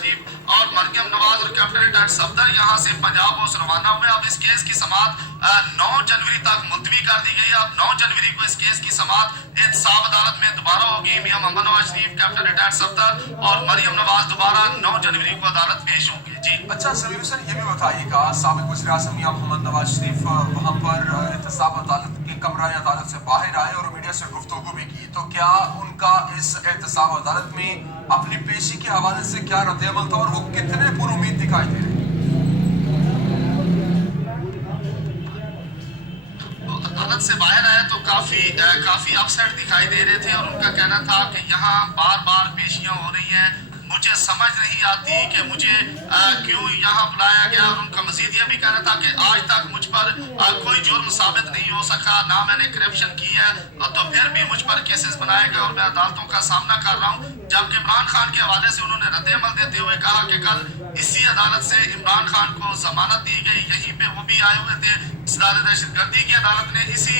शरीफ और मरियम नवाज और captain retired Safdar यहाँ से पंजाब हाउस रवाना हुए। अब इस केस की समाअत 9 जनवरी तक मुलतवी कर दी गई है। अब 9 जनवरी को इस केस की समाअत एहतसाब अदालत में दोबारा होगी। मियां मोहम्मद नवाज शरीफ, कैप्टन रिटायर्ड सफदर और मरियम नवाज दोबारा 9 जनवरी को अदालत पेश होंगे। जी अच्छा समीर हुसैन, ये भी बताइएगा, साबिक वज़ीर आज़म मियां मोहम्मद नवाज शरीफ वहाँ पर एहतसाब अदालत के कमरा अदालत से बाहर आए और मीडिया से गुफ्तगू भी की, तो क्या उनका इस एहतसाब अदालत में अपनी पेशी के हवाले से क्या रद्द-ए-अमल था और वो कितने पुरुमीद दिखाई दे रहे हैं? अदालत से बाहर आए तो काफी अपसेट दिखाई दे रहे थे और उनका कहना था कि यहाँ बार बार पेशियां हो रही हैं, मुझे समझ नहीं आती कि मुझे क्यों यहाँ बुलाया गया। और उनका मजीद ये भी कहना था कि आज तक मुझ पर कोई जुर्म साबित नहीं हो सका, ना मैंने करप्शन की है, तो फिर भी मुझ पर केसेस बनाए गए और मैं अदालतों का सामना कर रहा हूँ। जबकि इमरान खान के हवाले से उन्होंने रद्द-ए-अमल देते हुए कहा कि कल इसी अदालत से इमरान खान को जमानत दी गई, यहीं पे वो भी आए हुए थे। इस्लाह दहशतगर्दी की अदालत ने इसी